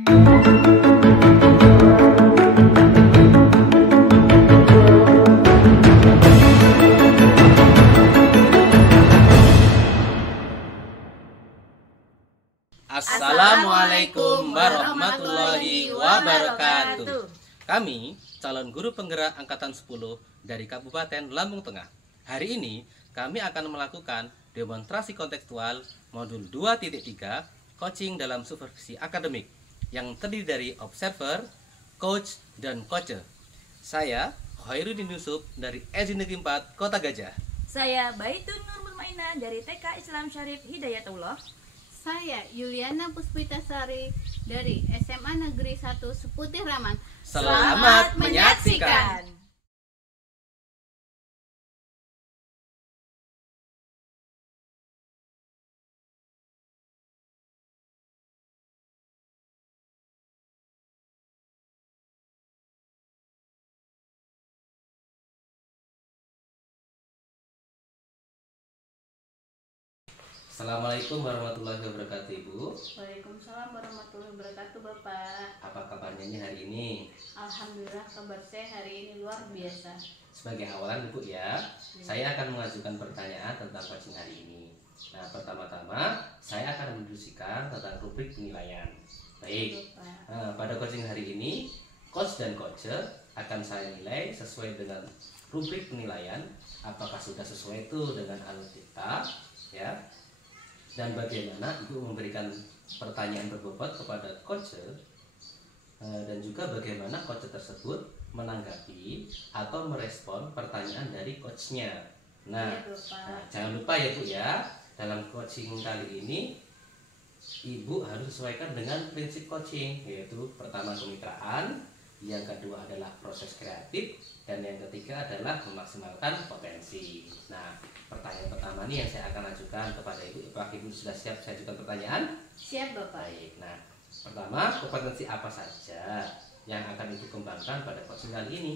Assalamualaikum warahmatullahi wabarakatuh. Kami calon guru penggerak angkatan 10 dari Kabupaten Lampung Tengah. Hari ini kami akan melakukan demonstrasi kontekstual modul 2.3 coaching dalam supervisi akademik yang terdiri dari observer, coach, dan coacher. Saya Khairuddin Yusuf dari SD Negeri 4 Kota Gajah. Saya Baitun Nur Murmainah dari TK Islam Syarif Hidayatullah. Saya Yuliana Puspitasari dari SMA Negeri 1 Seputih Raman. Selamat menyaksikan. Assalamualaikum warahmatullahi wabarakatuh, Ibu. Waalaikumsalam warahmatullahi wabarakatuh, Bapak. Apa kabarnya hari ini? Alhamdulillah kabar saya hari ini luar biasa. Sebagai awalan, Ibu ya, saya akan mengajukan pertanyaan tentang coaching hari ini. Nah, pertama-tama saya akan mendiskusikan tentang rubrik penilaian. Baik. Nah, pada coaching hari ini, coach dan coacher akan saya nilai sesuai dengan rubrik penilaian. Apakah sudah sesuai itu dengan alur kita, ya? Dan bagaimana Ibu memberikan pertanyaan berbobot kepada coacher, dan juga bagaimana coacher tersebut menanggapi atau merespon pertanyaan dari coachnya. Nah, jangan lupa ya Bu ya, dalam coaching kali ini Ibu harus sesuaikan dengan prinsip coaching, yaitu pertama kemitraan, yang kedua adalah proses kreatif, dan yang ketiga adalah memaksimalkan potensi. Nah, pertanyaan pertama ini yang saya akan ajukan kepada Ibu. Apakah Ibu sudah siap saya ajukan pertanyaan? Siap, Bapak. Baik. Nah, pertama, kompetensi apa saja yang akan Ibu kembangkan pada coaching kali ini?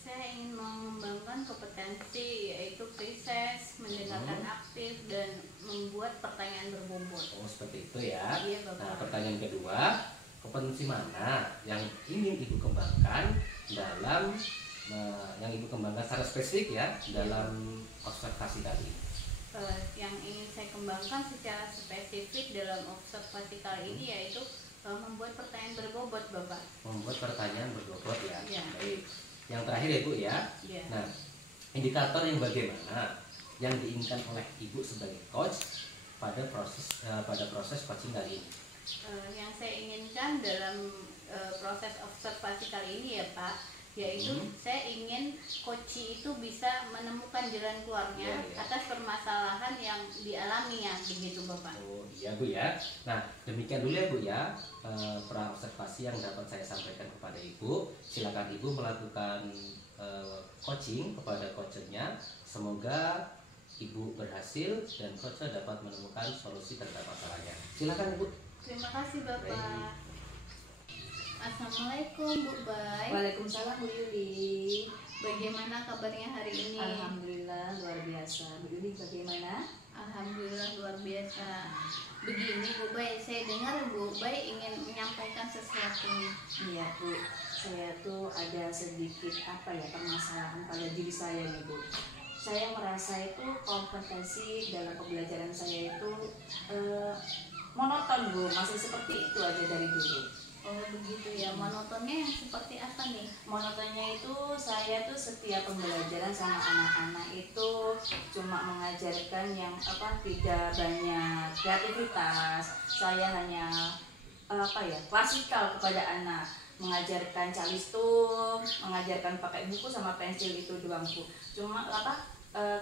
Saya ingin mengembangkan kompetensi yaitu krisis, mendengarkan aktif, dan membuat pertanyaan berbobot. Oh, seperti itu ya. Iya, Bapak. Nah, pertanyaan kedua, kompetensi mana yang ingin Ibu kembangkan dalam yang Ibu kembangkan secara spesifik ya dalam observasi tadi? Yang ingin saya kembangkan secara spesifik dalam observasi kali ini yaitu membuat pertanyaan berbobot, Bapak. Membuat pertanyaan berbobot ya. Ya. Baik. Yang terakhir ya Bu ya. Ya. Nah, indikator yang bagaimana yang diinginkan oleh Ibu sebagai coach pada proses coaching kali ini? Yang saya inginkan dalam proses observasi kali ini ya Pak, yaitu saya ingin coach itu bisa menemukan jalan keluarnya atas permasalahan yang dialaminya, begitu Bapak. Oh iya Bu ya. Nah, demikian dulu ya Bu ya pra-observasi yang dapat saya sampaikan kepada Ibu. Silakan Ibu melakukan coaching kepada coachnya. Semoga Ibu berhasil dan coach dapat menemukan solusi terhadap masalahnya. Silakan Ibu. Terima kasih Bapak. Assalamualaikum Bu Bay. Waalaikumsalam Bu Yuli. Bagaimana kabarnya hari ini? Alhamdulillah luar biasa. Bu Yuli bagaimana? Alhamdulillah luar biasa. Begini Bu Bay, saya dengar Bu Bay ingin menyampaikan sesuatu nih. Iya Bu, saya tuh ada sedikit permasalahan pada diri saya nih Bu. Saya merasa itu kompetensi dalam pembelajaran saya itu monoton Bu, masih seperti itu aja dari dulu. Oh begitu ya, monotonnya yang seperti apa nih? Monotonnya itu saya tuh setiap pembelajaran sama anak-anak itu cuma mengajarkan yang tidak banyak kreativitas. Saya hanya klasikal kepada anak, mengajarkan calistung, mengajarkan pakai buku sama pensil itu doang Bu. Cuma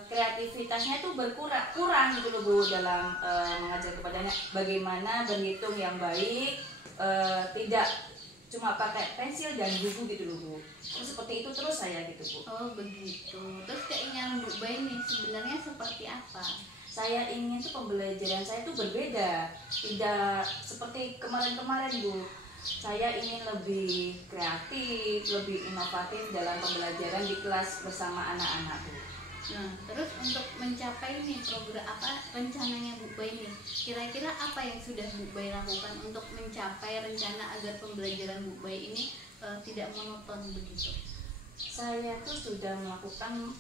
kreativitasnya itu kurang gitu loh Bu dalam mengajar kepada anak bagaimana berhitung yang baik. Tidak cuma pakai pensil dan buku gitu loh Bu. Terus seperti itu terus saya gitu Bu. Oh begitu. Terus keinginan Bu Bay ini sebenarnya seperti apa? Saya ingin tuh pembelajaran saya tuh berbeda, tidak seperti kemarin-kemarin Bu. Saya ingin lebih kreatif, lebih inovatif dalam pembelajaran di kelas bersama anak-anak Bu. Nah, terus untuk mencapai nih program rencananya Bu Bay nih, kira-kira apa yang sudah Bu Bay lakukan untuk mencapai rencana agar pembelajaran Bu Bay ini tidak monoton begitu? Saya tuh sudah melakukan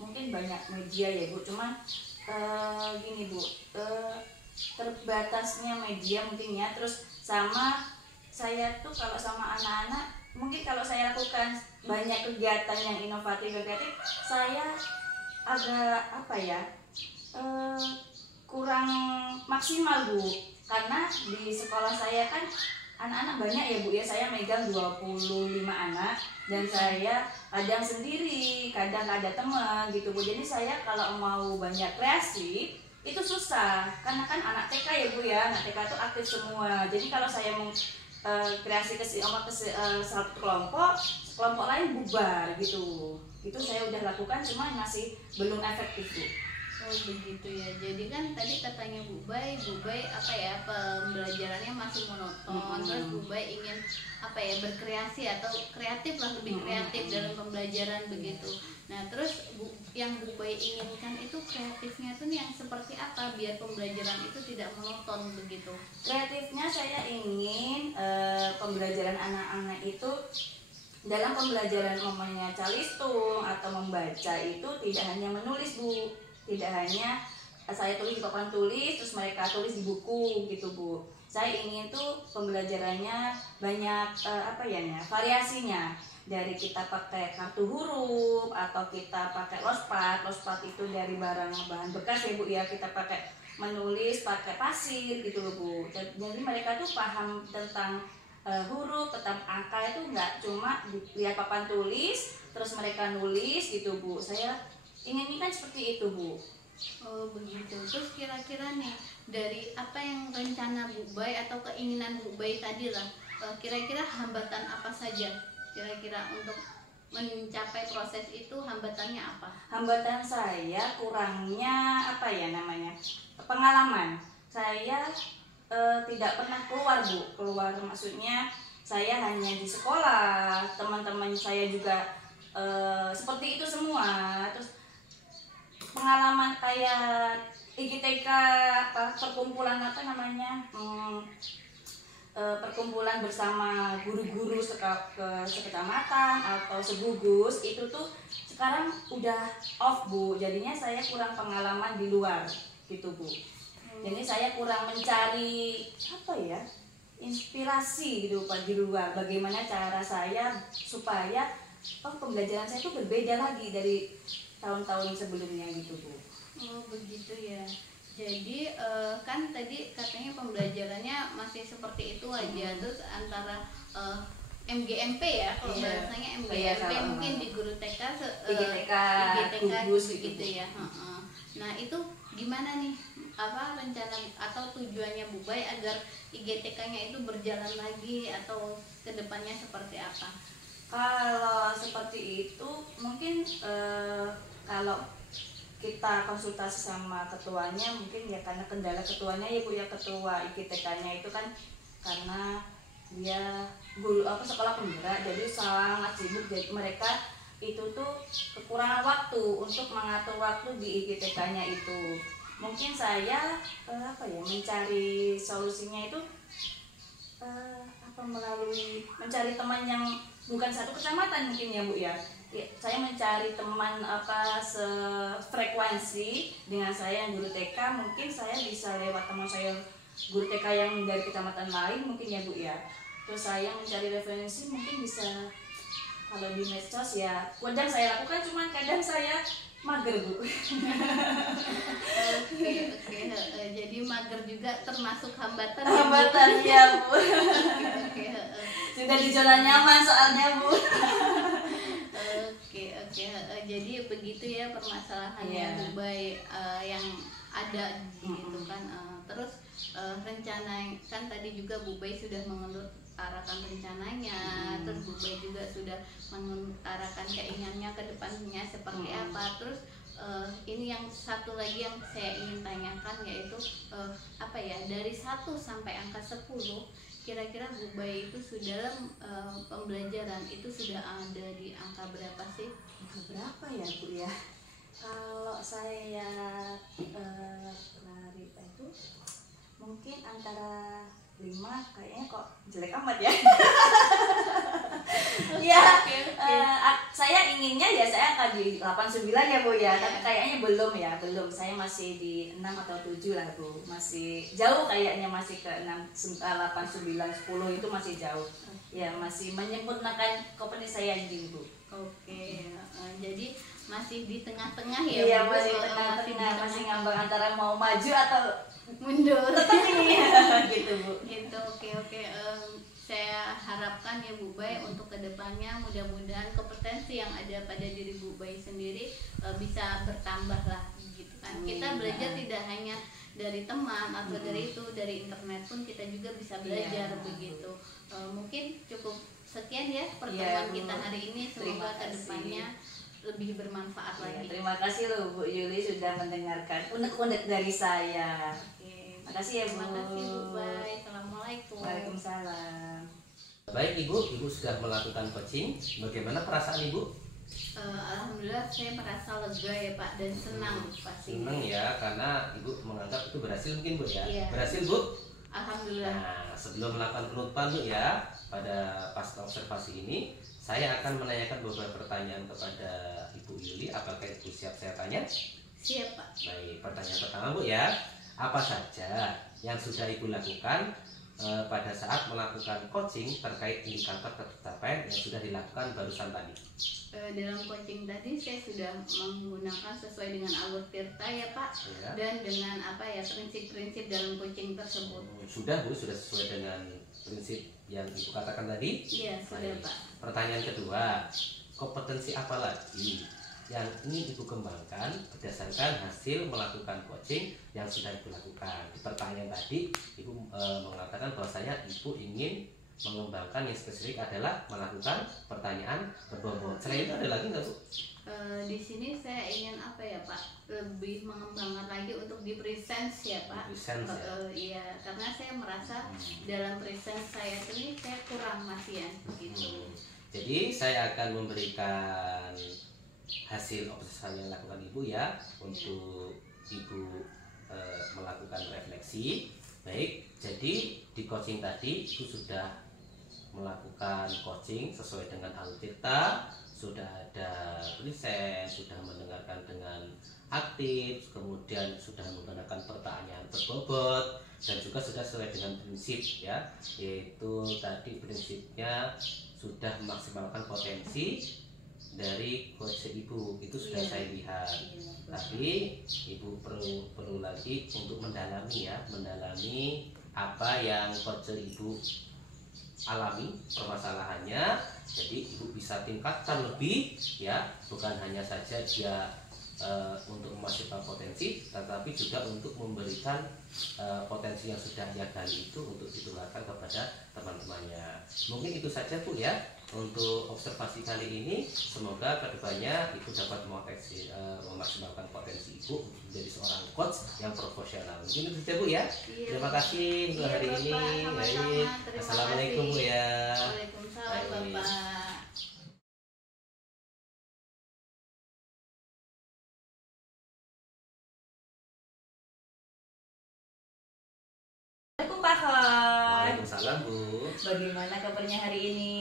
mungkin banyak media ya Bu, cuman gini Bu, terbatasnya media mungkin ya, terus sama saya tuh kalau sama anak-anak mungkin kalau saya lakukan banyak kegiatan yang inovatif, saya agak kurang maksimal Bu, karena di sekolah saya kan anak-anak banyak ya Bu ya, saya megang 25 anak dan saya kadang sendiri, kadang ada teman gitu Bu. Jadi saya kalau mau banyak kreasi itu susah, karena kan anak TK ya Bu ya, anak TK itu aktif semua. Jadi kalau saya mau kreasi ke satu kelompok lain bubar gitu. Itu saya udah lakukan, cuma masih belum efektif Bu. Oh begitu ya. Jadi kan tadi katanya Bu Bay pembelajarannya masih monoton. Terus Bu Bay ingin berkreasi atau kreatif lah, lebih kreatif dalam pembelajaran begitu. Nah terus yang Bu Bay inginkan itu kreatifnya tuh yang seperti apa biar pembelajaran itu tidak monoton begitu? Kreatifnya saya ingin pembelajaran anak-anak itu dalam pembelajaran namanya calistung atau membaca itu tidak hanya menulis Bu, tidak hanya saya tulis di papan tulis terus mereka tulis di buku gitu Bu. Saya ingin tuh pembelajarannya banyak variasinya, dari kita pakai kartu huruf atau kita pakai lospad itu dari bahan bekas ya Bu ya, kita pakai menulis pakai pasir gitu loh Bu. Jadi mereka tuh paham tentang huruf, tentang angka itu nggak cuma lihat papan tulis terus mereka nulis gitu Bu. Saya inginkan seperti itu Bu. Oh begitu. Terus kira-kira nih dari apa yang rencana Bu Bay atau keinginan Bu Bay tadi lah, kira-kira hambatan apa saja kira-kira untuk mencapai proses itu, hambatannya apa? Hambatan saya kurangnya pengalaman. Saya tidak pernah keluar Bu. Keluar maksudnya saya hanya di sekolah, teman-teman saya juga seperti itu semua. Terus pengalaman kayak IGTK perkumpulan perkumpulan bersama guru-guru sekecamatan atau segugus itu tuh sekarang udah off Bu. Jadinya saya kurang pengalaman di luar gitu Bu. Jadi saya kurang mencari inspirasi gitu Pak di luar. Bagaimana cara saya supaya pembelajaran saya itu berbeda lagi dari tahun-tahun sebelumnya gitu Bu. Oh begitu ya. Jadi kan tadi katanya pembelajarannya masih seperti itu aja, terus antara MGMP ya, kalau bahasanya MGMP mungkin di guru TK, IGTK gitu ya. Nah itu gimana nih rencana atau tujuannya Bu Bay agar IGTK-nya itu berjalan lagi atau kedepannya seperti apa? Kalau seperti itu mungkin kalau kita konsultasi sama ketuanya mungkin ya, karena kendala ketuanya ya Bu ya, ketua IGTK-nya itu kan karena dia guru sekolah penggerak, jadi sangat sibuk. Jadi mereka itu tuh kekurangan waktu untuk mengatur waktu di IGTK-nya itu. Mungkin saya mencari solusinya itu melalui mencari teman yang bukan satu kecamatan mungkin ya Bu ya. Saya mencari teman sefrekuensi dengan saya yang guru TK. Mungkin saya bisa lewat teman saya guru TK yang dari kecamatan lain mungkin ya Bu ya. Terus saya mencari referensi, mungkin bisa kalau di medsos ya kadang saya lakukan, cuman kadang saya mager Bu. Oke. Jadi mager juga termasuk hambatan Ya Bu. Oke. Sudah di zona nyaman soalnya Bu. Oke. Jadi begitu ya permasalahannya Bu Bay yang ada gitu kan. Terus rencana kan tadi juga Bu Bay sudah mengutarakan rencananya, terus Bu Bay juga sudah mengutarakan keinginannya ke depannya seperti apa. Terus ini yang satu lagi yang saya ingin tanyakan, yaitu dari 1 sampai angka 10, kira-kira Bu Bay itu sudah dalam pembelajaran itu sudah ada di angka berapa sih? Berapa ya Bu ya? Kalau saya lari itu mungkin antara 5, kayaknya kok jelek amat ya. Ya, saya inginnya ya saya akan di 89 ya Bu ya, tapi kayaknya belum ya, belum. Saya masih di 6 atau 7 lah Bu. Masih jauh kayaknya, masih ke 6, 8, 9, 10 itu masih jauh. Ya, masih menyempurnakan kompetensi saya di Bu. Oke, jadi masih di tengah-tengah ya? Iya, Bu? masih tengah-tengah, masih ngambang antara mau maju atau mundur. tetap ini gitu Bu. Gitu, oke. Saya harapkan ya Bu Bay untuk kedepannya mudah-mudahan kompetensi yang ada pada diri Bu Bay sendiri bisa bertambah lah gitu kan. Kita belajar tidak hanya dari teman atau dari itu, dari internet pun kita juga bisa belajar begitu. Mungkin cukup sekian ya pertemuan kita hari ini, semoga kedepannya lebih bermanfaat lagi. Terima kasih loh Bu Yuli sudah mendengarkan unek-unek dari saya. Makasih ya Bu. Terima kasih Bu Bay. Assalamualaikum. Waalaikumsalam. Baik Ibu sudah melakukan coaching. Bagaimana perasaan Ibu? Alhamdulillah saya merasa lega ya Pak dan senang pasti. Senang ya, karena Ibu menganggap itu berhasil mungkin Bu ya. Iya. Berhasil Bu? Alhamdulillah. Nah, sebelum melakukan penutupan Bu ya, pada pasca observasi ini, saya akan menanyakan beberapa pertanyaan kepada Ibu Yuli. Apakah Ibu siap saya tanya? Siap Pak. Baik, pertanyaan pertama Bu ya. Apa saja yang sudah Ibu lakukan pada saat melakukan coaching terkait indikator pencapaian yang sudah dilakukan barusan tadi? Dalam coaching tadi saya sudah menggunakan sesuai dengan alur tirta ya Pak, Ya. dan dengan apa ya prinsip-prinsip dalam coaching tersebut. Sudah Bu, sudah sesuai dengan prinsip yang Ibu katakan tadi? Iya sudah Baik. Pak. Pertanyaan kedua, kompetensi apa lagi yang ingin Ibu kembangkan berdasarkan hasil melakukan coaching yang sudah Ibu lakukan? Di pertanyaan tadi Ibu mengatakan bahwasanya Ibu ingin mengembangkan yang spesifik adalah melakukan pertanyaan berbobot. Selain itu ada lagi nggak Bu? Di sini saya ingin apa ya Pak, lebih mengembangkan lagi untuk di presence ya Pak. Presence ya? Iya, karena saya merasa dalam presence saya ini saya kurang masih ya gitu. Jadi saya akan memberikan hasil observasi yang dilakukan Ibu ya, untuk Ibu melakukan refleksi. Baik, jadi di coaching tadi Ibu sudah melakukan coaching sesuai dengan alur tirta, sudah ada riset, sudah mendengarkan dengan aktif, kemudian sudah menggunakan pertanyaan berbobot, dan juga sudah sesuai dengan prinsip ya, yaitu tadi prinsipnya sudah memaksimalkan potensi dari coach Ibu. Itu sudah saya lihat. Tapi Ibu perlu lagi untuk mendalami ya, mendalami apa yang coach Ibu alami permasalahannya. Jadi Ibu bisa tingkatkan lebih ya, bukan hanya saja dia untuk memaksimalkan potensi, tetapi juga untuk memberikan potensi yang sudah ia gali itu untuk ditularkan kepada teman-temannya. Mungkin itu saja Bu ya untuk observasi kali ini. Semoga kedepannya Ibu dapat memaksimalkan potensi Ibu menjadi seorang coach yang profesional. Mungkin itu saja Bu ya. Terima kasih untuk hari ini. Baik. Assalamualaikum Bu ya. Waalaikumsalam Bapak. Pak Khoi. Waalaikumsalam Bu. Bagaimana kabarnya hari ini?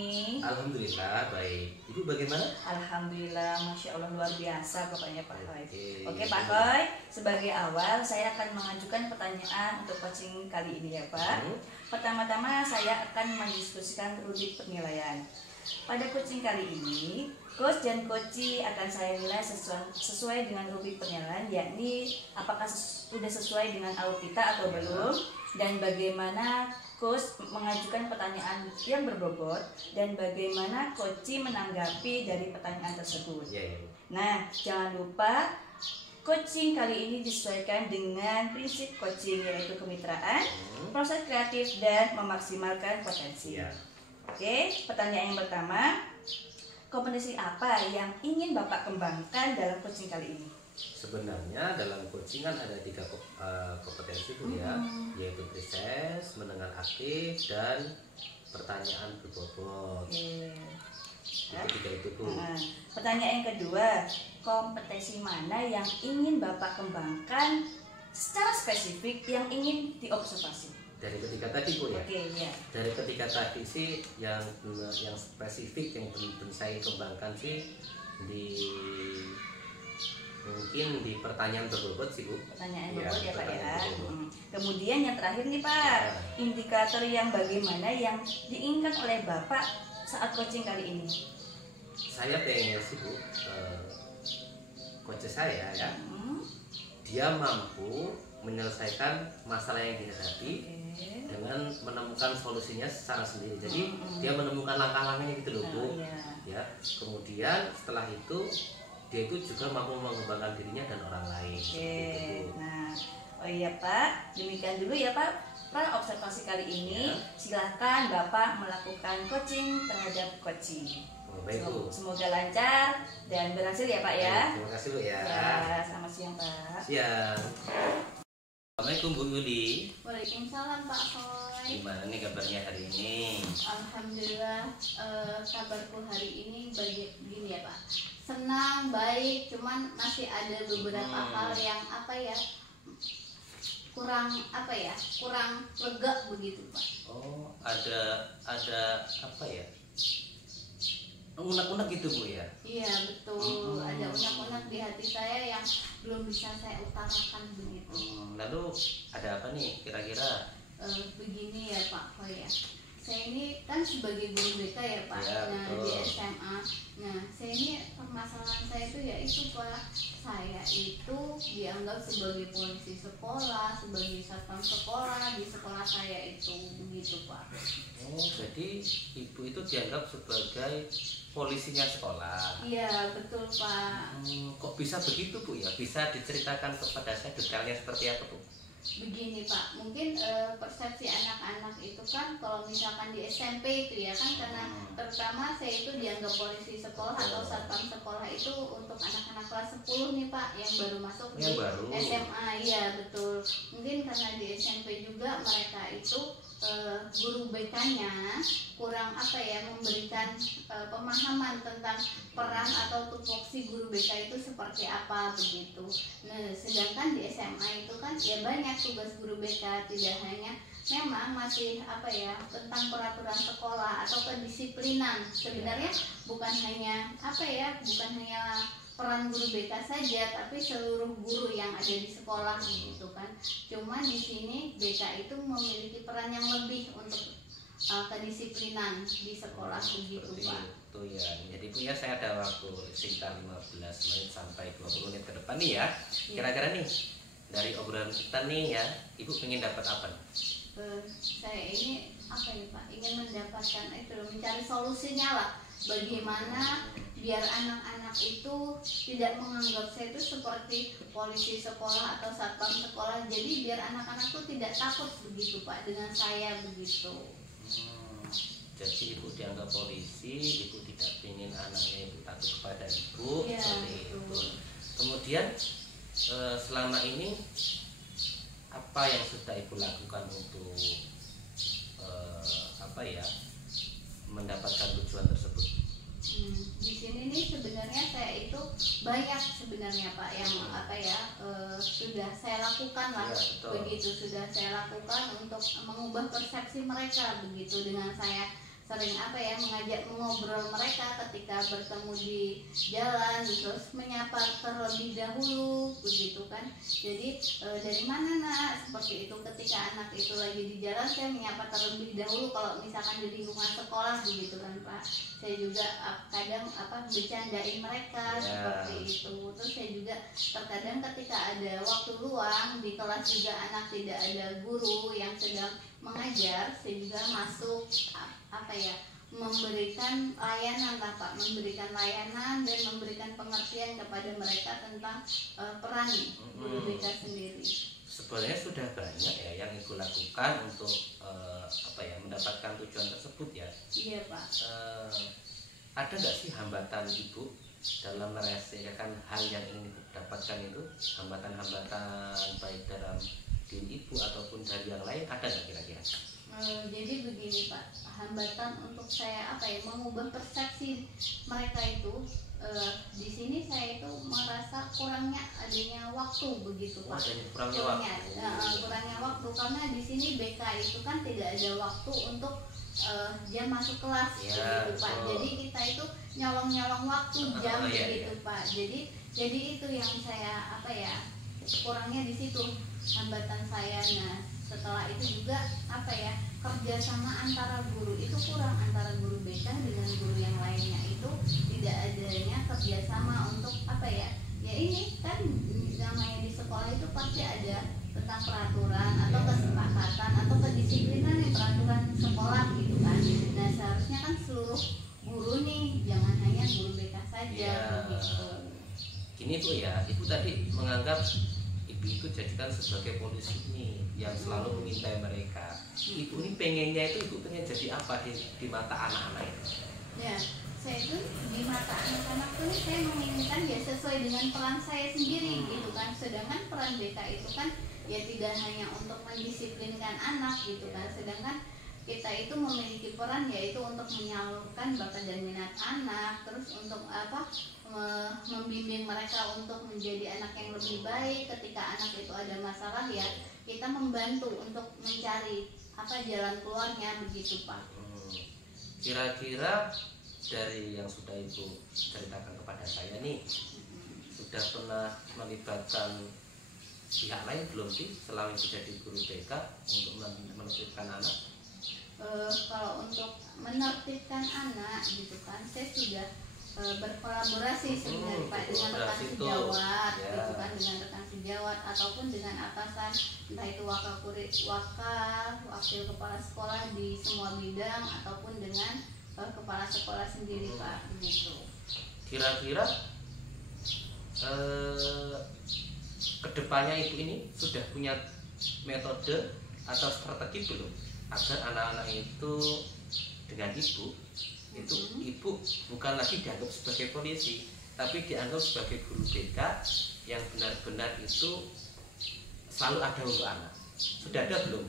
Alhamdulillah baik. Ibu bagaimana? Alhamdulillah, Masya Allah luar biasa pokoknya Pak Khoi. Oke. Oke Pak Khoi, sebagai awal saya akan mengajukan pertanyaan untuk coaching kali ini ya Pak. Pertama-tama saya akan mendiskusikan rubrik penilaian. Pada coaching kali ini, coach dan coachee akan saya nilai sesuai dengan rubrik penilaian, yakni apakah sudah sesuai dengan alur kita atau belum, dan bagaimana coach mengajukan pertanyaan yang berbobot, dan bagaimana coachee menanggapi dari pertanyaan tersebut. Nah, jangan lupa coaching kali ini disesuaikan dengan prinsip coaching, yaitu kemitraan, proses kreatif, dan memaksimalkan potensi. Oke, pertanyaan yang pertama, kompetensi apa yang ingin Bapak kembangkan dalam coaching kali ini? Sebenarnya dalam coaching kan ada 3 kompetensi Bu ya, yaitu presence, mendengar dengan aktif dan pertanyaan berbobot. Oke. Itu tiga itu Bu. Pertanyaan yang kedua, kompetensi mana yang ingin Bapak kembangkan secara spesifik yang ingin diobservasi? Dari ketiga tadi Bu ya. Oke, ya. Dari ketiga tadi sih yang spesifik yang belum saya kembangkan sih mungkin di pertanyaan berbobot sih Bu. Pertanyaan Ya, bobot ya Pak ya. pertanyaan berbobot. Kemudian yang terakhir nih Pak, indikator yang bagaimana yang diinginkan oleh Bapak saat coaching kali ini? Saya pengen sih Bu, coach saya ya, Hmm, dia mampu menyelesaikan masalah yang dihadapi Oke. dengan menemukan solusinya secara sendiri. Jadi dia menemukan langkah-langkahnya gitu loh Bu. Nah, ya. Ya, kemudian setelah itu dia itu juga mampu mengembangkan dirinya dan orang lain. Oke. Seperti itu, Bu. Nah, oh iya Pak, demikian dulu ya Pak. Observasi kali ini, Ya. silakan Bapak melakukan coaching terhadap coaching. Oh, baik Bu. Semoga lancar dan berhasil ya Pak ya. Terima kasih Bu ya. Ya, selamat siang Pak. Siang. Assalamualaikum Bu Yuli. Waalaikumsalam Pak Foy. Gimana nih kabarnya hari ini? Alhamdulillah, kabarku hari ini begini ya Pak. Senang, baik, cuman masih ada beberapa hal yang kurang lega begitu Pak. Oh, ada apa ya? Unek-unek gitu Bu ya. Iya betul, ada unek-unek di hati saya yang belum bisa saya utarakan begitu. Lalu ada apa nih kira-kira? Begini ya Pak Foy ya, saya ini kan sebagai guru BK ya Pak. Ya, nah betul. di SMA, nah saya ini permasalahan saya itu ya itu Pak, saya itu dianggap sebagai polisi sekolah, sebagai satpam sekolah di sekolah saya itu begitu Pak. Oh, jadi ibu itu dianggap sebagai polisinya sekolah. Iya betul Pak. Kok bisa begitu Bu ya? Bisa diceritakan kepada saya detailnya seperti apa Bu? Begini Pak, mungkin persepsi anak-anak itu kan kalau misalkan di SMP itu ya kan, karena pertama saya itu dianggap polisi sekolah atau satpam sekolah itu untuk anak-anak kelas 10 nih Pak yang baru masuk Yang di baru. SMA. Iya betul, mungkin karena di SMP juga mereka itu guru BK-nya kurang memberikan pemahaman tentang peran atau tupoksi guru BK itu seperti apa begitu. Nah, sedangkan di SMA itu kan ya banyak tugas guru BK, tidak hanya memang masih tentang peraturan sekolah atau kedisiplinan. Sebenarnya bukan hanya peran guru BK saja, tapi seluruh guru yang ada di sekolah gitu kan. Cuma di sini BK itu memiliki peran yang lebih untuk kedisiplinan di sekolah begitu Seperti Pak. itu ya. Jadi Bu ya, saya ada waktu sekitar 15 menit sampai 20 menit ke depan nih ya. Kira-kira nih dari obrolan kita nih ya, Ibu ingin dapat apa nih? Saya ini Pak, ingin mendapatkan mencari solusinya lah, bagaimana biar anak-anak itu tidak menganggap saya itu seperti polisi sekolah atau satpam sekolah. Jadi biar anak-anak itu tidak takut begitu Pak dengan saya begitu. Jadi Ibu dianggap polisi, Ibu tidak ingin anaknya Ibu takut kepada Ibu, Iya, seperti itu. betul. Kemudian selama ini apa yang sudah Ibu lakukan untuk mendapatkan tujuan tersebut? Di sini nih sebenarnya saya itu banyak sebenarnya Pak yang sudah saya lakukan lah. Ya, betul. Begitu sudah saya lakukan untuk mengubah persepsi mereka begitu, dengan saya sering mengajak mengobrol mereka ketika bertemu di jalan, terus menyapa terlebih dahulu begitu kan. Jadi dari mana nak, seperti itu. Ketika anak itu lagi di jalan saya menyapa terlebih dahulu kalau misalkan di lingkungan sekolah begitu kan Pak. Saya juga kadang bercandain mereka seperti itu. Terus saya juga terkadang ketika ada waktu luang di kelas juga anak tidak ada guru yang sedang mengajar, saya juga masuk memberikan layanan lah Pak, memberikan layanan dan memberikan pengertian kepada mereka tentang peran guru BK sendiri. Sebenarnya sudah banyak ya yang Ibu lakukan untuk mendapatkan tujuan tersebut ya. Iya Pak. Ada nggak sih hambatan Ibu dalam merasakan hal yang ingin Ibu dapatkan itu? Hambatan-hambatan baik dalam diri Ibu ataupun dari yang lain, ada nggak kira-kira? Jadi begini Pak, hambatan untuk saya apa ya, mengubah persepsi mereka itu, di sini saya itu merasa kurangnya adanya waktu begitu Pak. Kurangnya waktu. Kurangnya waktu karena di sini BK itu kan tidak ada waktu untuk jam masuk kelas begitu Pak. Jadi kita itu nyolong waktu jam begitu Pak. Jadi itu yang saya apa ya, kurangnya di situ hambatan saya. Nah setelah itu juga apa ya, kerjasama antara guru itu kurang, antara guru BK dengan guru yang lainnya itu tidak adanya kerjasama untuk apa ya, ya ini kan namanya di sekolah itu pasti ada tentang peraturan atau kesepakatan atau kedisiplinan yang peraturan sekolah gitu kan. Nah seharusnya kan seluruh guru nih, jangan hanya guru BK saja begitu. Gini Bu ya, Ibu tadi menganggap Ibu itu jadikan sebagai polisi nih yang selalu mengintai mereka. Ibu ini pengennya itu, Ibu pengen jadi apa di mata anak-anak itu? Ya, saya itu di mata anak-anak tuh saya menginginkan ya sesuai dengan peran saya sendiri gitu kan. Sedangkan peran BK itu kan ya tidak hanya untuk mendisiplinkan anak gitu kan. Sedangkan kita itu memiliki peran yaitu untuk menyalurkan bakat dan minat anak, terus untuk apa, membimbing mereka untuk menjadi anak yang lebih baik. Ketika anak itu ada masalah ya kita membantu untuk mencari apa jalan keluarnya begitu Pak. Kira-kira dari yang sudah Ibu ceritakan kepada saya nih, sudah pernah melibatkan pihak lain belum sih selain jadi guru BK untuk menertibkan anak? Kalau untuk menertibkan anak gitu kan, saya sudah berkolaborasi sebenarnya Pak dengan rekan sejawat gitu kan, dengan rekan sejawat ataupun dengan atasan, entah itu wakil kepala sekolah di semua bidang ataupun dengan kepala sekolah sendiri Pak begitu. Kira-kira kedepannya Ibu ini sudah punya metode atau strategi belum agar anak-anak itu dengan Ibu itu Ibu bukan lagi dianggap sebagai polisi, tapi dianggap sebagai guru BK yang benar-benar itu selalu ada untuk anak. Sudah ada belum?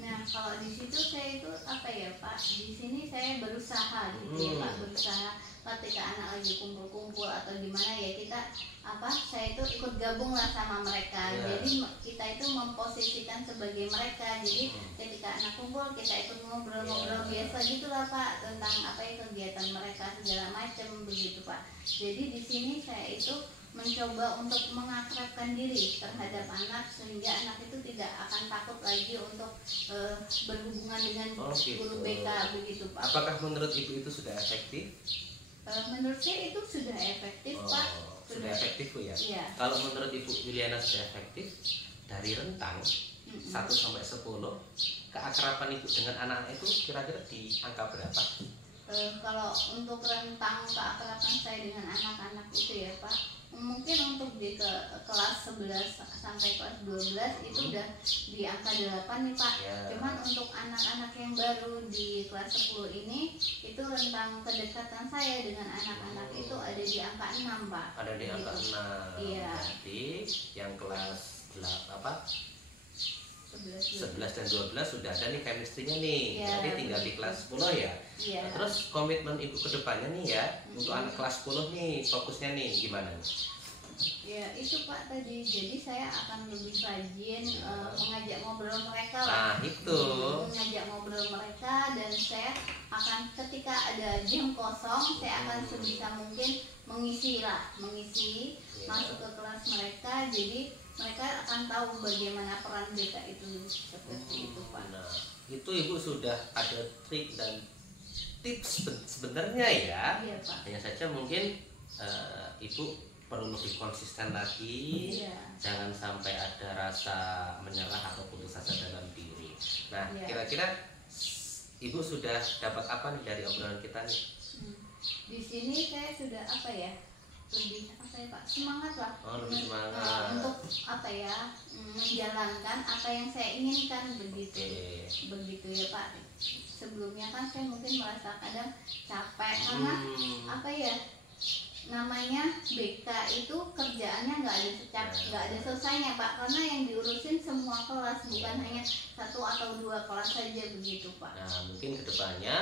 Nah kalau di situ saya itu apa ya Pak, di sini saya berusaha gitu ya Pak, berusaha ketika anak lagi kumpul-kumpul atau gimana ya kita apa, saya itu ikut gabung lah sama mereka. Jadi kita itu memposisikan sebagai mereka. Jadi ketika anak kumpul kita ikut ngobrol-ngobrol biasa gitulah Pak tentang apa ya kegiatan mereka segala macam begitu Pak. Jadi di sini saya itu mencoba untuk mengakrabkan diri terhadap anak sehingga anak itu tidak akan takut lagi untuk berhubungan dengan guru BK begitu Pak. Apakah menurut Ibu itu sudah efektif? Menurut saya itu sudah efektif Pak. Sudah efektif Bu ya? Iya. Kalau menurut Ibu Yuliana sudah efektif, dari rentang 1 sampai 10 keakraban Ibu dengan anak-anak itu kira-kira di angka berapa? Kalau untuk rentang keakraban saya dengan anak-anak itu ya Pak, mungkin untuk di kelas 11 sampai kelas 12 itu udah di angka 8 nih Pak. Cuman untuk anak-anak yang baru di kelas 10 ini itu rentang kedekatan saya dengan anak-anak itu ada di angka 6 Pak. Ada di angka 6. Iya. Berarti yang kelas 11 dan 12 sudah ada nih chemistry-nya nih. Berarti tinggal di kelas 10 ya. Iya. Terus komitmen Ibu ke depannya nih ya, untuk anak kelas 10 nih fokusnya nih gimana nih? Ya itu Pak tadi, jadi saya akan lebih rajin mengajak ngobrol mereka lah. Nah itu mengajak ngobrol mereka, dan saya akan ketika ada jam kosong saya akan sebisa mungkin mengisi masuk ke kelas mereka. Jadi mereka akan tahu bagaimana peran BK itu seperti itu Pak. Nah itu Ibu sudah ada trik dan tips sebenarnya ya. Iya Pak. Hanya saja mungkin Ibu perlu lebih konsisten lagi. Jangan sampai ada rasa menyerah atau putus asa dalam diri. Nah kira-kira Ibu sudah dapat apa nih dari obrolan kita nih? Di sini saya sudah apa ya, lebih apa ya Pak, semangat lah. Lebih semangat untuk apa ya, menjalankan apa yang saya inginkan begitu. Begitu ya Pak. Sebelumnya kan saya mungkin merasa kadang capek karena apa ya, namanya BK itu kerjaannya nggak ada selesainya Pak, karena yang diurusin semua kelas, bukan hanya 1 atau 2 kelas saja begitu Pak. Nah, mungkin kedepannya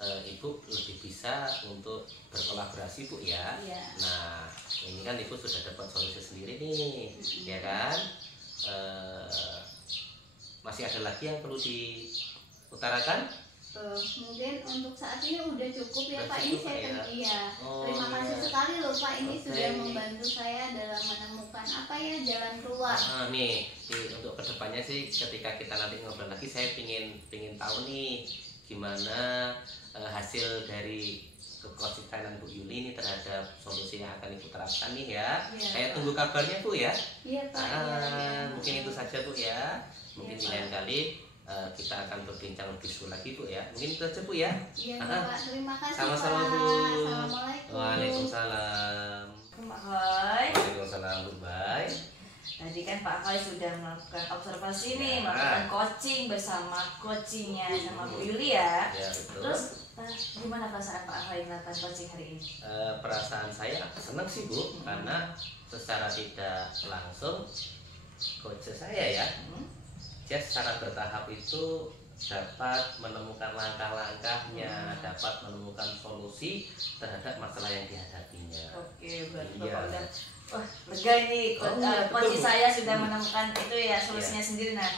Ibu lebih bisa untuk berkolaborasi Bu ya. Iya. Nah, ini kan Ibu sudah dapat solusi sendiri nih, ya kan? Masih ada lagi yang perlu diutarakan? Mungkin untuk saat ini udah cukup ya Udah Pak. cukup, Ini saya ya? iya. Oh, Terima kasih iya. sekali loh Pak. Ini Oke. sudah membantu saya dalam menemukan apa ya jalan keluar. Nih, untuk kedepannya sih ketika kita nanti ngobrol lagi, saya pingin tahu nih gimana hasil dari kekonsistenan Bu Yuli ini terhadap solusi yang akan Ibu terapkan nih ya. Iya, Saya Pak. tunggu kabarnya Bu ya. Iya Pak. Iya. Mungkin itu saja Bu ya. Mungkin Iya, di Pak. lain kali kita akan berbincang lebih seru lagi Bu ya. Mungkin itu aja Bu ya. Iya Pak. Terima kasih Sama-sama, Pak. Bu. Assalamualaikum. Waalaikumsalam. Pak Hoy. Waalaikumsalam Bu Bay. Tadi kan Pak Hoy sudah melakukan observasi nih, melakukan coaching bersama coachingnya sama Bu Yuli ya. Ya betul. Terus gimana perasaan Pak Hoy melakukan coaching hari ini? Perasaan saya senang sih Bu, karena secara tidak langsung coach saya ya, dia secara bertahap itu dapat menemukan langkah-langkahnya, dapat menemukan solusi terhadap masalah yang dihadapinya. Oke, berarti Iya. Bapak udah wah lega ini iya, coach betul, Bu. saya sudah menemukan itu ya solusinya Iya. sendiri. Nah,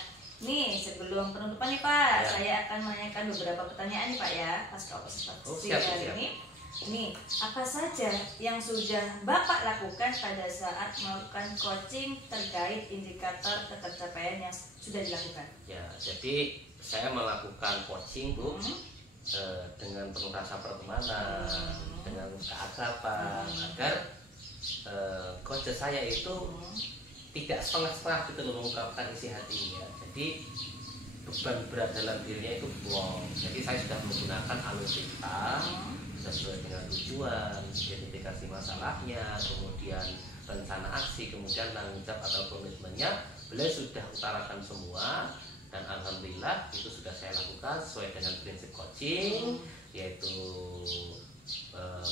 nih sebelum penutupan nih Pak, Ya. saya akan menanyakan beberapa pertanyaan nih Pak ya, pasca observasi Oh, siap, hari siap. ini. Ini apa saja yang sudah Bapak lakukan pada saat melakukan coaching terkait indikator ketercapaian yang sudah dilakukan? Ya, jadi saya melakukan coaching Bu dengan penuh rasa pertemanan, dengan keakraban, agar coach saya itu tidak setengah-setengah gitu loh mengungkapkan isi hatinya. Jadi beban berat dalam dirinya itu blong. Jadi saya sudah menggunakan alur cerita sesuai dengan tujuan, identifikasi masalahnya, kemudian rencana aksi, kemudian tanggung jawab atau komitmennya. Beliau sudah utarakan semua, dan alhamdulillah itu sudah saya lakukan sesuai dengan prinsip coaching, yaitu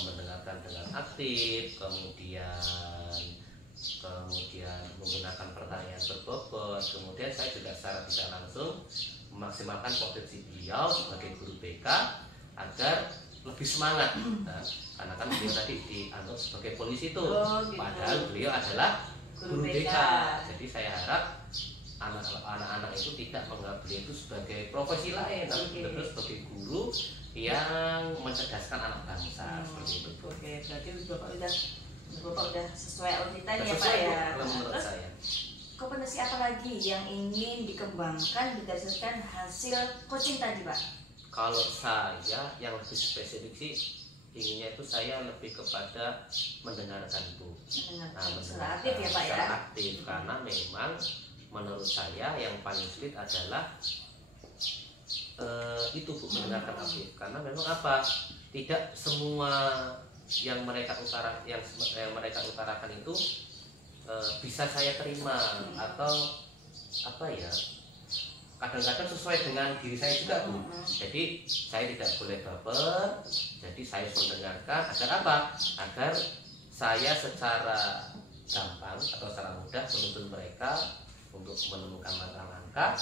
mendengarkan dengan aktif, kemudian menggunakan pertanyaan berbobot. Kemudian saya juga secara tidak langsung memaksimalkan potensi beliau sebagai guru BK agar lebih semangat. Nah, karena kan beliau tadi dianggap sebagai polisi itu, Oh, gitu. padahal beliau adalah Guru guru BK. BK. Jadi saya harap anak-anak itu tidak menganggap beliau itu sebagai profesi lain, tapi Oke. betul-betul sebagai guru yang mencerdaskan anak bangsa seperti itu. Oke, berarti Bapak udah sesuai auditnya ya Pak Sesuai, Bu, ya. kalau menurut Terus saya. kompetensi apa lagi yang ingin dikembangkan berdasarkan hasil coaching tadi Pak? Kalau saya yang lebih spesifik sih inginnya itu saya lebih kepada mendengarkan Bu. Mendengarkan secara aktif ya Pak ya. Secara aktif, karena memang menurut saya yang paling sulit adalah itu Bu, mendengarkan aktif. Karena memang apa? Tidak semua yang mereka utarakan itu bisa saya terima, atau apa ya? Kadang-kadang sesuai dengan diri saya juga Bu. Jadi saya tidak boleh baper. Jadi saya harus mendengarkan agar apa? Agar saya secara gampang atau secara mudah menuntun mereka untuk menemukan langkah-langkah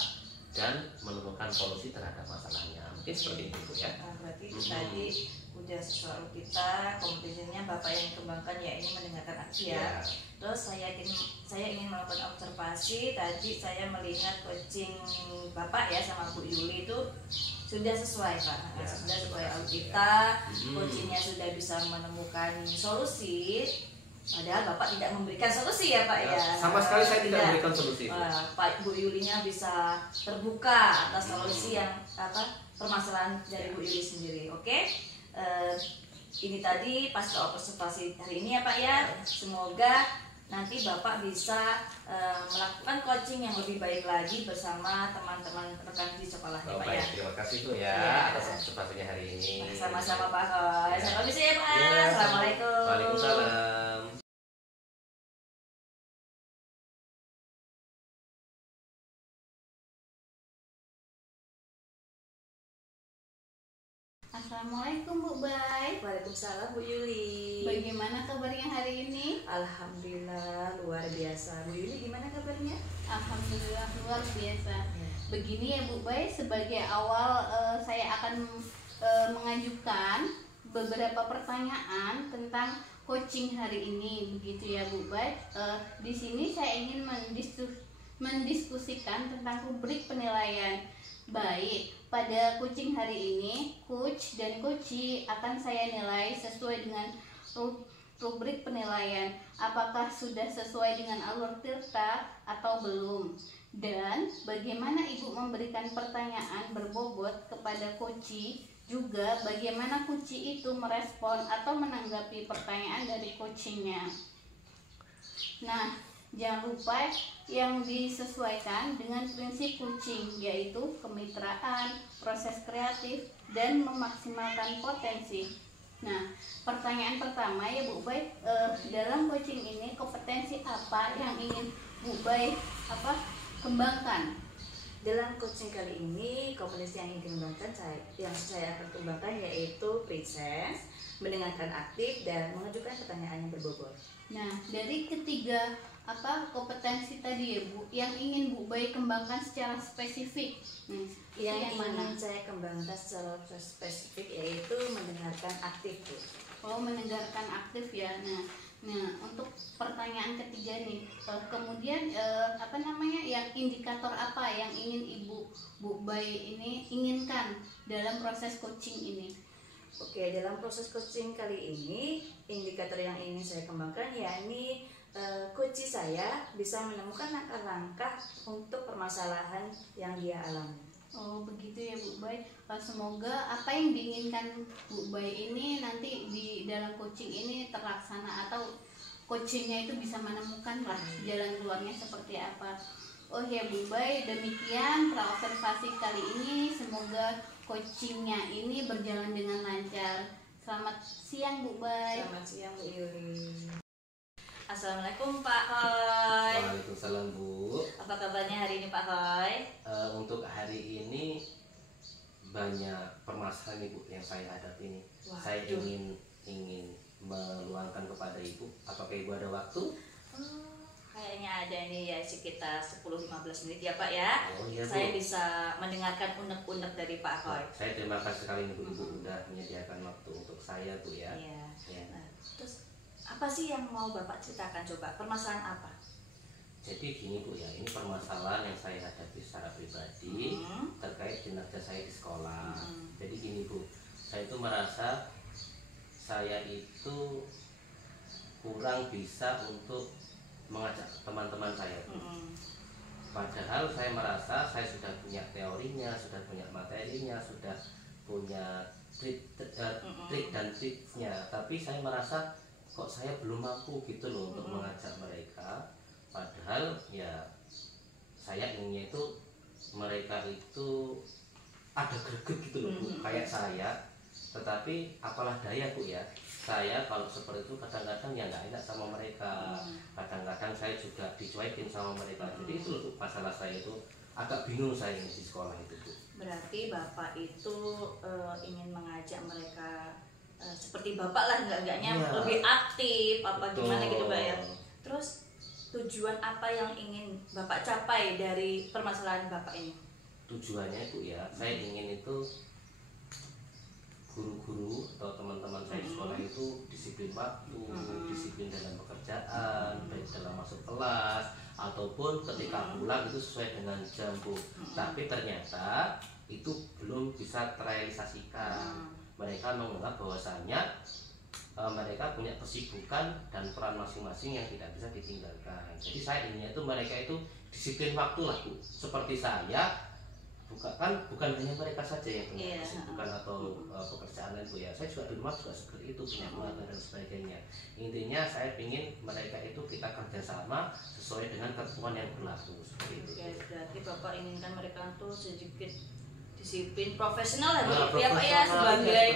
dan menemukan solusi terhadap masalahnya. Mungkin seperti itu Bu ya. Nah, berarti tadi udah sesuai kita, kompetensinya Bapak yang kembangkan ya ini mendengarkan aktif ya. Terus saya ingin melakukan observasi. Tadi saya melihat coaching Bapak ya sama Bu Yuli itu sudah sesuai Pak. Ya, Sudah sesuai terima kasih, audita, ya. coachingnya sudah bisa menemukan solusi. Padahal Bapak tidak memberikan solusi ya Pak ya. Sama sekali saya tidak memberikan solusi Bu. Pak Bu Yulinya bisa terbuka atas solusi yang permasalahan dari Bu Yuli sendiri. Oke. Ini tadi pasca observasi hari ini ya Pak ya. Semoga nanti Bapak bisa melakukan coaching yang lebih baik lagi bersama teman-teman rekan di sekolah ya Pak ya. Baik, terima kasih Bu ya, Ya. atas observasinya hari ini. Sama-sama Pak Hoy. Ya. Saya permisi ya Pak. Ya, Assalamualaikum. Waalaikumsalam. Assalamualaikum Bu Bay. Waalaikumsalam Bu Yuli. Bagaimana kabarnya hari ini? Alhamdulillah luar biasa. Bu Yuli gimana kabarnya? Alhamdulillah luar biasa. Begini ya Bu Bay, sebagai awal saya akan mengajukan beberapa pertanyaan tentang coaching hari ini, begitu ya Bu Bay. Di sini saya ingin mendiskusikan tentang rubrik penilaian. Baik, pada coaching hari ini, coach dan coachee akan saya nilai sesuai dengan rubrik penilaian. Apakah sudah sesuai dengan alur tirta atau belum? Dan bagaimana Ibu memberikan pertanyaan berbobot kepada coachee, juga bagaimana coachee itu merespon atau menanggapi pertanyaan dari coachingnya. Nah, jangan lupa yang disesuaikan dengan prinsip coaching, yaitu kemitraan, proses kreatif, dan memaksimalkan potensi. Nah, pertanyaan pertama ya Bu Bay, dalam coaching ini kompetensi apa yang ingin Bu Bay kembangkan? Dalam coaching kali ini, kompetensi yang ingin kembangkan yang saya akan kembangkan yaitu presence, mendengarkan aktif, dan mengajukan pertanyaan yang berbobot. Nah, dari ketiga kompetensi tadi ya Bu, yang ingin Bu Bay kembangkan secara spesifik, yang ingin saya kembangkan secara spesifik yaitu mendengarkan aktif Bu. Oh, mendengarkan aktif ya. Nah untuk pertanyaan ketiga nih, kemudian yang indikator apa yang ingin Bu Bay ini inginkan dalam proses coaching ini? Oke, dalam proses coaching kali ini, indikator yang ingin saya kembangkan yakni coachee saya bisa menemukan langkah-langkah untuk permasalahan yang dia alami. Oh begitu ya Bu Bay. Semoga apa yang diinginkan Bu Bay ini nanti di dalam coaching ini terlaksana, atau coachingnya itu bisa menemukan lah jalan keluarnya seperti apa. Oh ya Bu Bay, demikian praobservasi kali ini. Semoga coachingnya ini berjalan dengan lancar. Selamat siang Bu Bay. Selamat siang Bu Yuli. Assalamualaikum Pak Hoy. Waalaikumsalam Bu. Apa kabarnya hari ini Pak Hoy? Untuk hari ini banyak permasalahan Bu yang saya hadapi ini. Waduh. Saya ingin meluangkan kepada Ibu. Apakah Ibu ada waktu? Kayaknya ada nih ya, sekitar 10-15 menit ya Pak ya. Oh iya Bu. Saya bisa mendengarkan unek-unek dari Pak Hoy. Saya terima kasih sekali Ibu sudah menyediakan waktu untuk saya Bu ya. Iya. Ya. Nah, terus apa sih yang mau Bapak ceritakan coba? Permasalahan apa? Jadi gini Bu ya, ini permasalahan yang saya hadapi secara pribadi terkait kinerja saya di sekolah. Jadi gini Bu, saya itu merasa saya itu kurang bisa untuk mengajak teman-teman saya Bu. Padahal saya merasa saya sudah punya teorinya, sudah punya materinya, sudah punya trik dan triknya, tapi saya merasa kok saya belum mampu gitu loh untuk mengajak mereka. Padahal ya saya inginnya itu mereka itu ada greget gitu loh Bu, kayak saya. Tetapi apalah daya Bu ya, saya kalau seperti itu kadang-kadang ya nggak enak sama mereka. Kadang-kadang saya juga dicuekin sama mereka. Jadi itu loh masalah saya itu, agak bingung saya di sekolah itu Bu. Berarti Bapak itu ingin mengajak mereka seperti Bapak lah, enggaknya lebih aktif apa gimana gitu Pak ya. Terus tujuan apa yang ingin Bapak capai dari permasalahan Bapak ini? Tujuannya itu ya, saya ingin itu guru-guru atau teman-teman saya di sekolah itu disiplin waktu, disiplin dalam pekerjaan, baik dalam masuk kelas ataupun ketika pulang itu sesuai dengan jam Bu. Tapi ternyata itu belum bisa terrealisasikan. Mereka menganggap bahwasanya mereka punya kesibukan dan peran masing-masing yang tidak bisa ditinggalkan. Jadi saya inginnya itu mereka itu disiplin waktu lah Bu. Seperti saya, bukan hanya mereka saja yang punya kesibukan atau pekerjaan lain Bu ya. Saya juga di rumah juga seperti itu, punya keluarga dan sebagainya. Intinya saya ingin mereka itu kita kerjasama sesuai dengan ketentuan yang berlaku seperti itu. Ya, berarti Bapak inginkan mereka tuh sedikit disiplin profesional lah begitu ya Pak ya, sebagai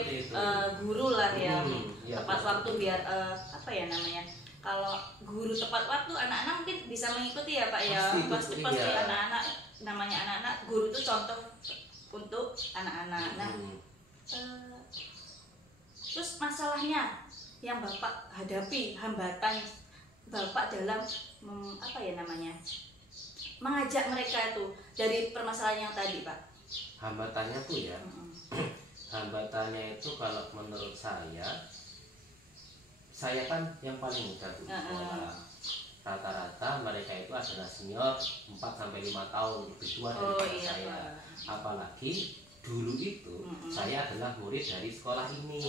guru lah ya, tepat waktu biar apa ya namanya, kalau guru tepat waktu anak-anak mungkin bisa mengikuti ya Pak ya, pasti anak-anak, namanya anak-anak, guru itu contoh untuk anak-anak. Nah Terus masalahnya yang Bapak hadapi, hambatan Bapak dalam apa ya namanya, mengajak mereka itu dari permasalahan yang tadi, Pak? Hambatannya tuh ya, hambatannya itu kalau menurut saya kan yang paling muda tuh di sekolah. Rata-rata mereka itu adalah senior 4-5 tahun lebih tua dari saya. Apalagi dulu itu saya adalah murid dari sekolah ini.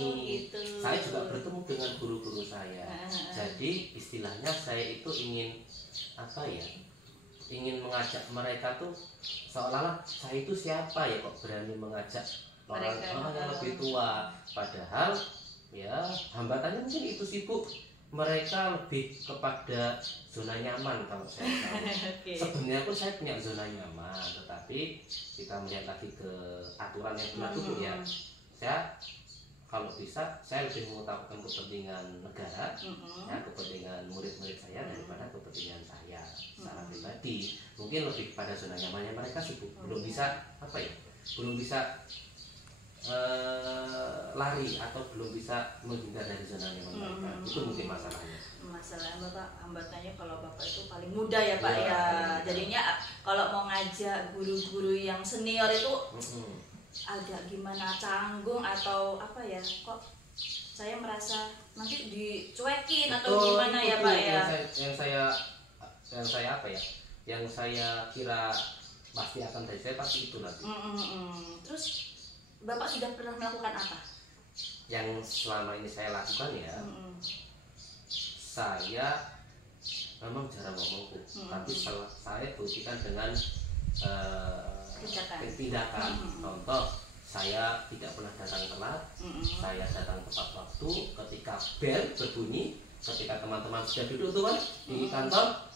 Gitu. Saya juga bertemu dengan guru-guru saya. Jadi istilahnya saya itu ingin apa ya? Ingin mengajak mereka tuh seolah-olah saya itu siapa ya kok berani mengajak orang yang lebih tua. Padahal ya hambatannya mungkin itu sih Bu. Mereka lebih kepada zona nyaman kalau saya tahu. Sebenarnya pun saya punya zona nyaman, tetapi kita melihat lagi ke aturan yang berlaku ya. Saya kalau bisa saya lebih mengutamakan kepentingan negara, ya, kepentingan murid-murid saya daripada kepentingan saya secara pribadi. Mungkin lebih pada zona nyamannya mereka sih Bu. Belum bisa apa ya? Belum bisa lari atau belum bisa menghindar dari zona nyaman mereka. Itu mungkin masalahnya. Masalah Bapak, hambatannya kalau Bapak itu paling muda ya Pak ya. Jadinya kalau mau ngajak guru-guru yang senior itu agak gimana, canggung atau apa ya, kok saya merasa nanti dicuekin atau gimana ya Pak ya. Yang saya apa ya? Yang saya kira pasti akan terjadi pasti itu nanti. Terus Bapak sudah pernah melakukan apa? Yang selama ini saya lakukan ya, saya memang jarang ngomong Bu, tapi saya buktikan dengan tindakan. Contoh, saya tidak pernah datang telat, saya datang tepat waktu. Ketika bel berbunyi, ketika teman-teman sudah duduk tuh kan di kantor,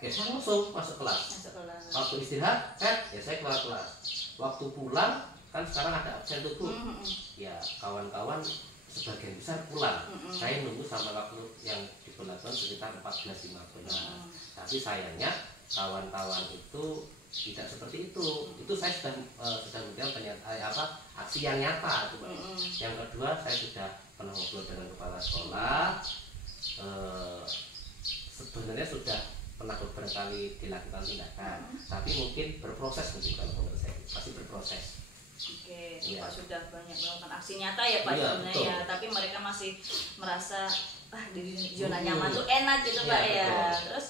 ya saya langsung masuk kelas. Waktu istirahat, ya saya keluar kelas. Waktu pulang, kan sekarang ada absen tuh Bu, ya kawan-kawan sebagian besar pulang. Saya nunggu sampai waktu yang diberlakukan sekitar 14.15. Tapi sayangnya kawan-kawan itu tidak seperti itu. Itu saya sudah memberikan aksi yang nyata itu Pak. Yang kedua, saya sudah pernah ngobrol dengan kepala sekolah. Sebenarnya sudah pernah beberapa kali dilakukan tindakan, tapi mungkin berproses mungkin kalau menurut saya masih berproses. Oke, Bapak sudah banyak melakukan aksi nyata ya Pak sebenarnya ya, tapi mereka masih merasa di zona nyaman tuh enak gitu Pak ya. Terus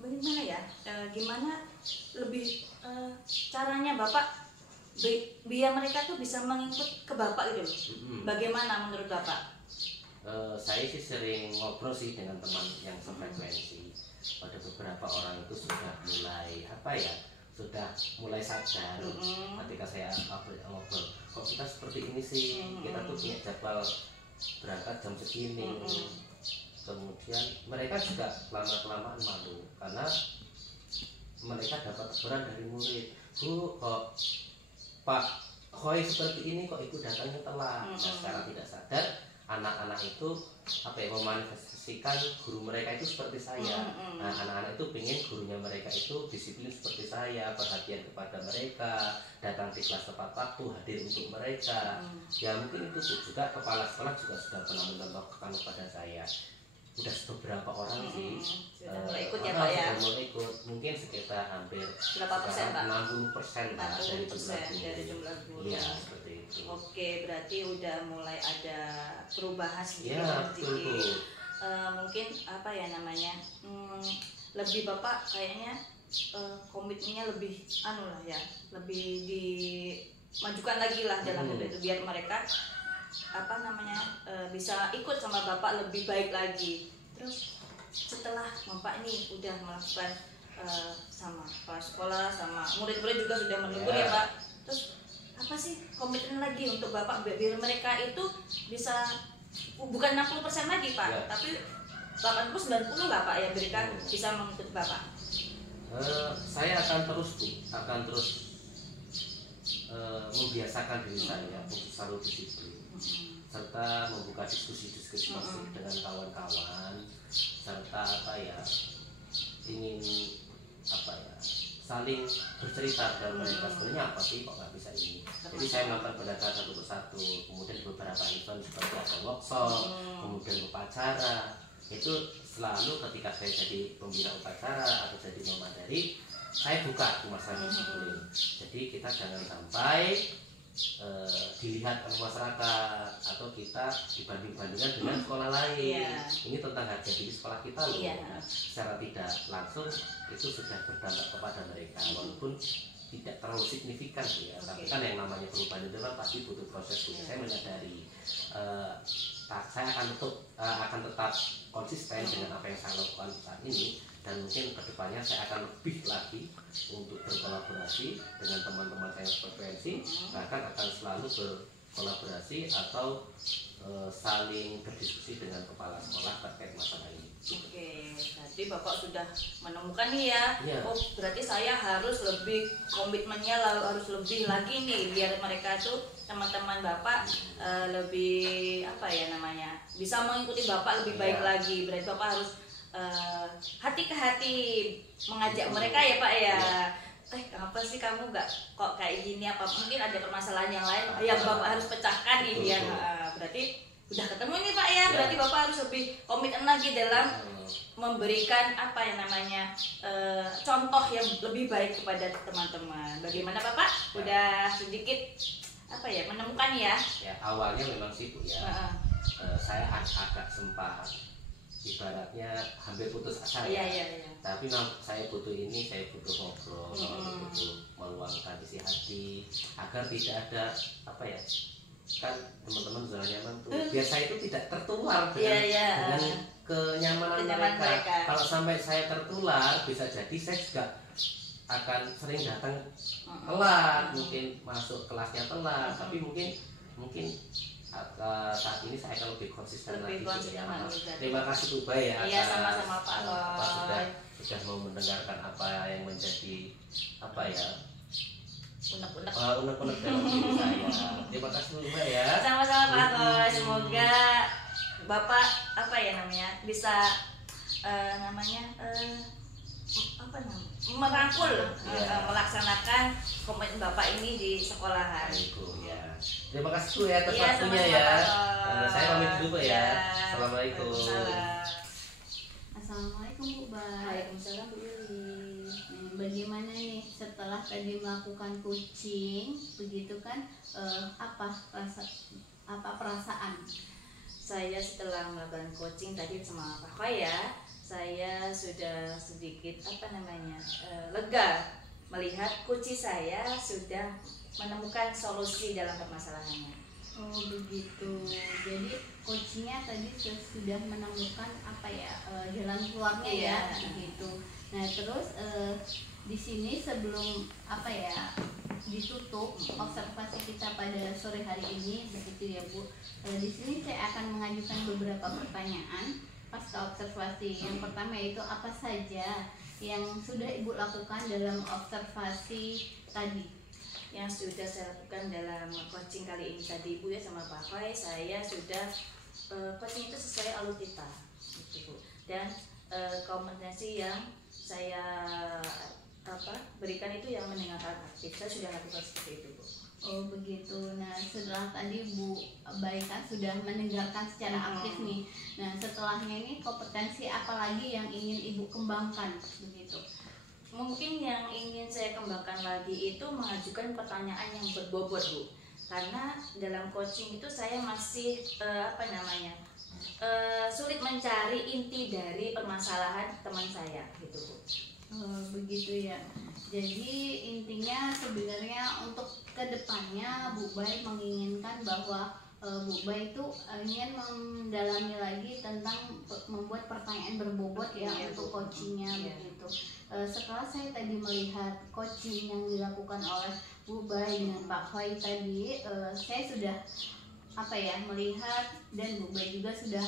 bagaimana ya? Gimana lebih caranya Bapak biar mereka tuh bisa mengikut ke Bapak gitu loh. Bagaimana menurut Bapak? Saya sih sering ngobrol sih dengan teman yang sefrekuensi. Pada beberapa orang itu sudah mulai apa ya? Sudah mulai sadar ketika saya ngobrol, kok kita seperti ini sih, kita tuh punya jadwal berangkat jam segini. Kemudian mereka juga lama-kelamaan malu karena mereka dapat teguran dari murid, Bu, kok Pak Khoi seperti ini, kok Ibu datangnya telat. Nah, secara tidak sadar anak-anak itu memanifestasikan guru mereka itu seperti saya. Nah, anak-anak itu pengen gurunya mereka itu disiplin seperti saya, perhatian kepada mereka, datang di kelas tepat waktu, hadir untuk mereka. Ya mungkin itu juga kepala sekolah juga sudah pernah mencontohkan kepada saya. Udah beberapa orang sih sudah mulai ikut ya Pak ya. Sudah mulai ikut, mungkin sekitar hampir berapa persen Pak? 60% Pak dari jumlah guru. Iya, seperti itu. Oke, berarti udah mulai ada perubahan sedikit. Mungkin apa ya namanya, lebih Bapak kayaknya komitmennya lebih lebih dimajukan lagi lah dalam itu biar mereka bisa ikut sama Bapak lebih baik lagi. Terus setelah Bapak ini udah melakukan sama kepala sekolah, sama murid-murid juga sudah menunggu ya Pak. Terus apa sih komitmen lagi untuk Bapak biar mereka itu bisa bukan 60% lagi Pak, tapi 80-90 lah Pak ya, mereka bisa mengikuti Bapak. Saya akan terus membiasakan diri saya untuk selalu disiplin, serta membuka diskusi-diskusi dengan kawan-kawan, serta ingin saling bercerita dengan mereka, sebenarnya apa sih kok nggak bisa ini, Jadi saya melakukan pendekatan satu persatu, kemudian beberapa event seperti ada workshop, kemudian upacara, itu selalu ketika saya jadi pembina upacara atau jadi memadari, saya buka rumah sakit Cibulin. Jadi kita jangan sampai dilihat oleh masyarakat atau kita dibanding-bandingkan dengan sekolah lain. Ini tentang harga diri sekolah kita loh. Nah, secara tidak langsung itu sudah berdampak kepada mereka, walaupun tidak terlalu signifikan ya. Tapi kan yang namanya perubahan itu kan pasti butuh proses. Saya menyadari saya akan tetap konsisten dengan apa yang saya lakukan saat ini, dan mungkin kedepannya saya akan lebih lagi untuk berkolaborasi dengan teman-teman saya frekuensi, bahkan akan selalu berkolaborasi atau saling berdiskusi dengan kepala sekolah terkait masalah ini. Oke, berarti Bapak sudah menemukan nih ya. Oh, berarti saya harus lebih komitmennya harus lebih lagi nih biar mereka tuh teman-teman Bapak lebih apa ya namanya, bisa mengikuti Bapak lebih baik lagi. Berarti Bapak harus hati ke hati mengajak mereka ya Pak ya. Kenapa sih kamu nggak kok kayak gini, apa mungkin ada permasalahan yang lain yang Bapak harus pecahkan nih biar berarti udah ketemu nih Pak ya. Berarti Bapak harus lebih komitmen lagi dalam memberikan apa yang namanya contoh yang lebih baik kepada teman-teman. Bagaimana Bapak? Udah sedikit apa ya menemukan ya? Ya awalnya memang sih Bu ya. Saya agak sempat ibaratnya hampir putus asa ya. Tapi saya butuh ini, saya butuh ngobrol, butuh meluangkan isi hati agar tidak ada apa ya, kan teman-teman zona nyaman tuh biasa itu tidak tertular dengan kenyamanan mereka. Kalau sampai saya tertular, bisa jadi saya juga akan sering datang telat, mungkin masuk kelasnya telat, tapi mungkin saat ini saya akan lebih konsisten lagi. Terima kasih Bu Bay ya. Iya, sama-sama Pak Loy. Sudah mau mendengarkan apa yang menjadi apa ya, unek-unek dalam diri saya. Terima kasih Bu Bay ya. Sama-sama Pak Loy. Semoga Bapak apa ya namanya bisa merangkul melaksanakan komitmen Bapak ini di sekolahan. Terima kasih Bu ya atas waktunya ya. Saya pamit dulu ya. Assalamualaikum. Assalamualaikum Bu Bay. Waalaikumsalam Bu Yuli. Bagaimana nih setelah tadi melakukan coaching begitu kan, apa perasaan? Saya setelah melakukan coaching tadi sama Pak Koy ya, saya sudah sedikit lega melihat coach saya sudah menemukan solusi dalam permasalahannya. Oh begitu. Jadi coachingnya tadi sudah menemukan apa ya jalan keluarnya ya gitu. Nah terus di sini sebelum apa ya ditutup observasi kita pada sore hari ini begitu ya Bu. Di sini saya akan mengajukan beberapa pertanyaan pasca observasi. Yang pertama yaitu apa saja yang sudah Ibu lakukan dalam observasi tadi? Yang sudah saya lakukan dalam coaching kali ini tadi Bu ya sama Pak Koy, saya sudah coaching itu sesuai alutita gitu Bu. Dan kompetensi yang saya berikan itu yang mendengarkan aktif. Saya sudah lakukan seperti itu Bu. Oh begitu. Nah setelah tadi Bu Bay kan sudah mendengarkan secara aktif nih. Nah setelahnya ini kompetensi apa lagi yang ingin Ibu kembangkan begitu? Mungkin yang ingin saya kembangkan lagi itu mengajukan pertanyaan yang berbobot Bu. Karena dalam coaching itu saya masih sulit mencari inti dari permasalahan teman saya gitu Bu. Begitu ya. Jadi intinya sebenarnya untuk kedepannya Bu Bay menginginkan bahwa Bu Bay itu ingin mendalami lagi tentang membuat pertanyaan berbobot ya untuk coachingnya begitu. Setelah saya tadi melihat coaching yang dilakukan oleh Bu Bay dengan Pak Koy tadi, saya sudah melihat dan Bu Bay juga sudah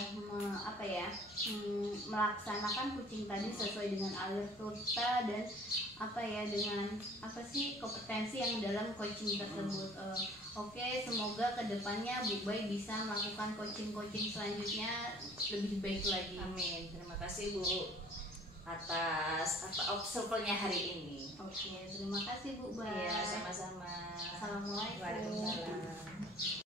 melaksanakan coaching tadi sesuai dengan alur turta dan dengan kompetensi yang dalam coaching tersebut. Oke, semoga kedepannya Bu Bay bisa melakukan coaching selanjutnya lebih baik lagi. Amin. Terima kasih Bu. atas apa obstacle-nya hari ini. Oke, terima kasih Bu Ba. Iya, sama-sama. Assalamualaikum. Waalaikumsalam.